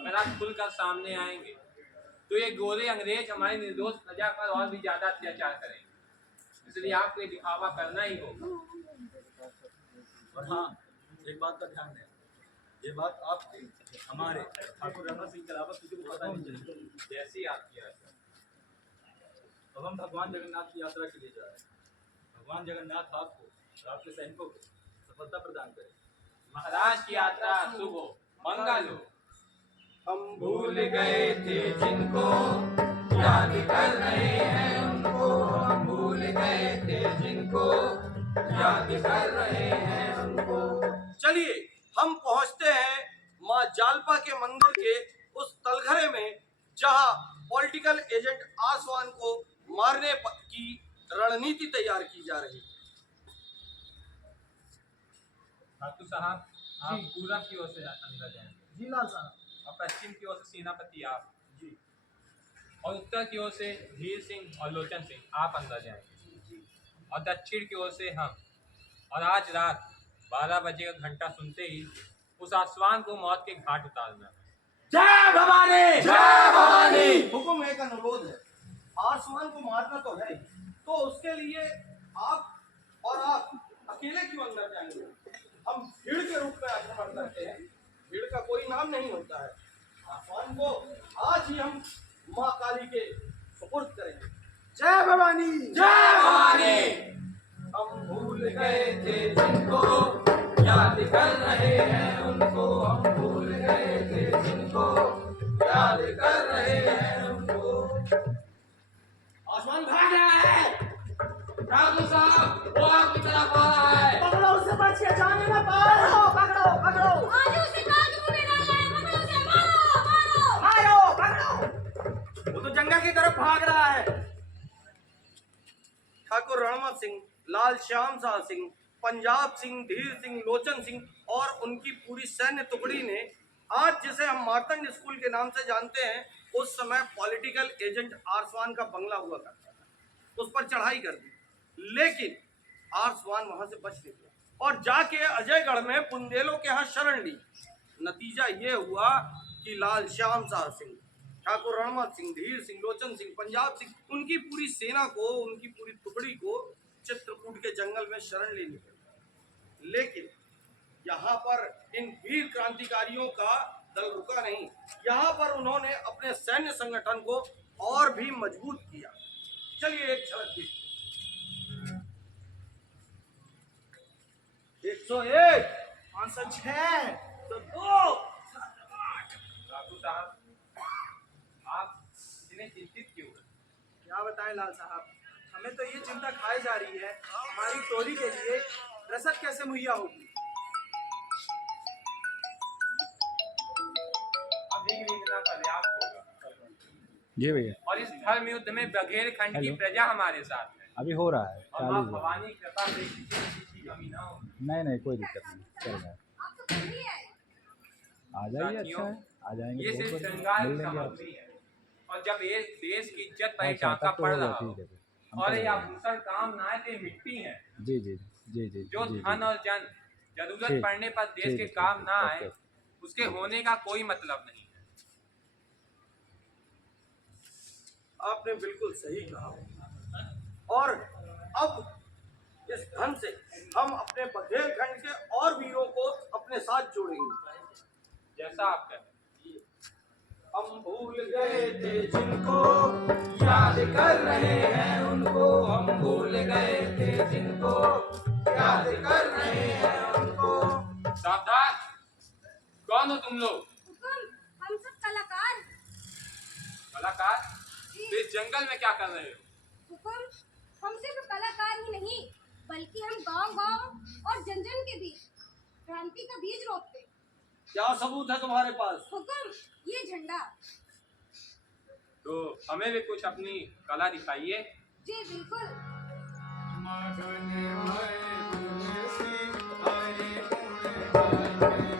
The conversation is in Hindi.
अगर आप खुलकर सामने आएंगे तो ये गोरे अंग्रेज हमारी निर्दोष प्रजा पर और भी ज्यादा अत्याचार करेंगे, इसलिए आपको ये दिखावा करना ही होगा। और हाँ, एक बात का ध्यान दें, ये बात आपकी हमारे ठाकुर रणा सिंह के अलावा किसी को पता नहीं चलेगी। जैसी आपकी आज्ञा। अब हम भगवान जगन्नाथ की यात्रा के लिए जा रहे हैं। भगवान जगन्नाथ आपको और आपके सैनिकों को सफलता प्रदान करें। महाराज की यात्रा शुभ हो, मंगल हो। हम भूल गए थे जिनको याद कर रहे हैं उनको, हम भूल गए थे जिनको याद कर रहे हैं उनको। चलिए हम पहुंचते हैं माँ जालपा के मंदिर के उस तलघरे में जहां पॉलिटिकल एजेंट आसवान को मारने की रणनीति तैयार की जा रही है। ठाकुर साहब, आप पूरब की ओर से अंदर जाएंगे। जी लाल साहब। और पश्चिम की ओर से सेनापति आप जी। और उत्तर की ओर से धीर सिंह और लोचन सिंह आप अंदर जाएंगे और दक्षिण की ओर से हम। और आज रात 12 बजे का घंटा सुनते ही उस आसवान को मौत के घाट उतारना है। जय भवानी, जय भवानी। हुक्म एक अनुरोध है, आसमान को मारना तो है, तो उसके लिए आप अकेले क्यों अंदर जाएंगे? हम भीड़ के रूप में आक्रमण करते हैं। भीड़ का कोई नाम नहीं होता है। आसमान को आज ही हम माँ काली के सुपुर्द करेंगे। जय भवानी, जय भवानी। हम भूल गए थे जिनको याद कर रहे हैं उनको, हम भूल गए थे जिनको याद कर रहे हैं उनको। आसमान भाग रहा है। ठाकुर साहब, वो आपकी तरफ आ रहा है। पकड़ो उसे, बच के जाने ना पाए। पकड़ो पकड़ो। आज उसे कागज में डाला है, पकड़ो उसे, मारो मारो। मारो पकड़ो। वो तो जंगल की तरफ भाग रहा है। ठाकुर रणमा सिंह, लाल श्याम शाह सिंह, पंजाब सिंह, धीर सिंह, लोचन सिंह और उनकी पूरी सैन्य टुकड़ी ने आज जिसे हम मार्तंड स्कूल के नाम से जानते हैं, उस समय पॉलिटिकल एजेंट आसवान का बंगला हुआ करता था, उस पर चढ़ाई कर दी। लेकिन आसवान वहां से बच निकला और जाके अजयगढ़ में बुंदेलों के यहाँ शरण ली। नतीजा ये हुआ कि लाल श्याम शाह सिंह, ठाकुर रणमा सिंह, धीर सिंह, लोचन सिंह, पंजाब सिंह, उनकी पूरी सेना को, उनकी पूरी टुकड़ी को चित्रकूट के जंगल में शरण लेनी पड़ी। लेकिन यहाँ पर इन वीर क्रांतिकारियों का दल रुका नहीं। यहाँ पर उन्होंने अपने सैन्य संगठन को और भी मजबूत किया। चलिए एक झलक देखते हैं। 101, 506, 102। ठाकुर साहब, आप इतने चिंतित क्यों हैं? क्या बताएं लाल साहब, हमें तो ये चिंता खाई जा रही है हमारी टोली के लिए रसद कैसे मुहैया होगी। अभी भी इतना पर्याप्त होगा। जी भैया, और इस धर्म युद्ध में बघेल खंड की प्रजा हमारे साथ है अभी हो रहा है, और चालू माँ हुआ। भवानी कृपा से किसी चीज की कमी ना हो। नहीं कोई दिक्कत नहीं, चल रहा है। आप तो सही है। आ जाइए, अच्छा है, आ जाएंगे। ये बहुत सिर्फ बढ़िया, श्रृंगार मिल की लेंगे सामग्री आपसे। है और जब ये देश की इज्जत पर अच्छा, टांका तब तो पड़ होगा, रहा हो ठीक है, हम और कर ये लेंगे। आभूषण काम ना आए तो ये मिट्टी है। जी जी जी जी जो जी, धन जी। और जन जरूरत ठीक, पड़ने पर देश ठीक के है, काम ठीक ना है, आए, ओके। उसके होने का कोई मतलब नहीं है। आपने बिल्कुल सही कहा। और अब इस धन से हम अपने बघेलखंड के और वीरों को अपने साथ जोड़ेंगे। जैसा आप कहें। हम भूल गए थे जिनको याद कर रहे हैं उनको, हम भूल गए थे जिनको याद कर रहे हैं उनको। सावधान, कौन हो तुम लोग? हुकुम, हम सब कलाकार। कलाकार? तो इस जंगल में क्या कर रहे हो? हुकुम, हम सिर्फ कलाकार ही नहीं, बल्कि हम गांव-गांव और जन-जन के बीच क्रांति का बीज रोपते। क्या सबूत है तुम्हारे पास? हुकुम, ये झंडा। तो हमें भी कुछ अपनी कला दिखाइए। जी बिल्कुल। मगन मैं तुझसे आए गुण गाए।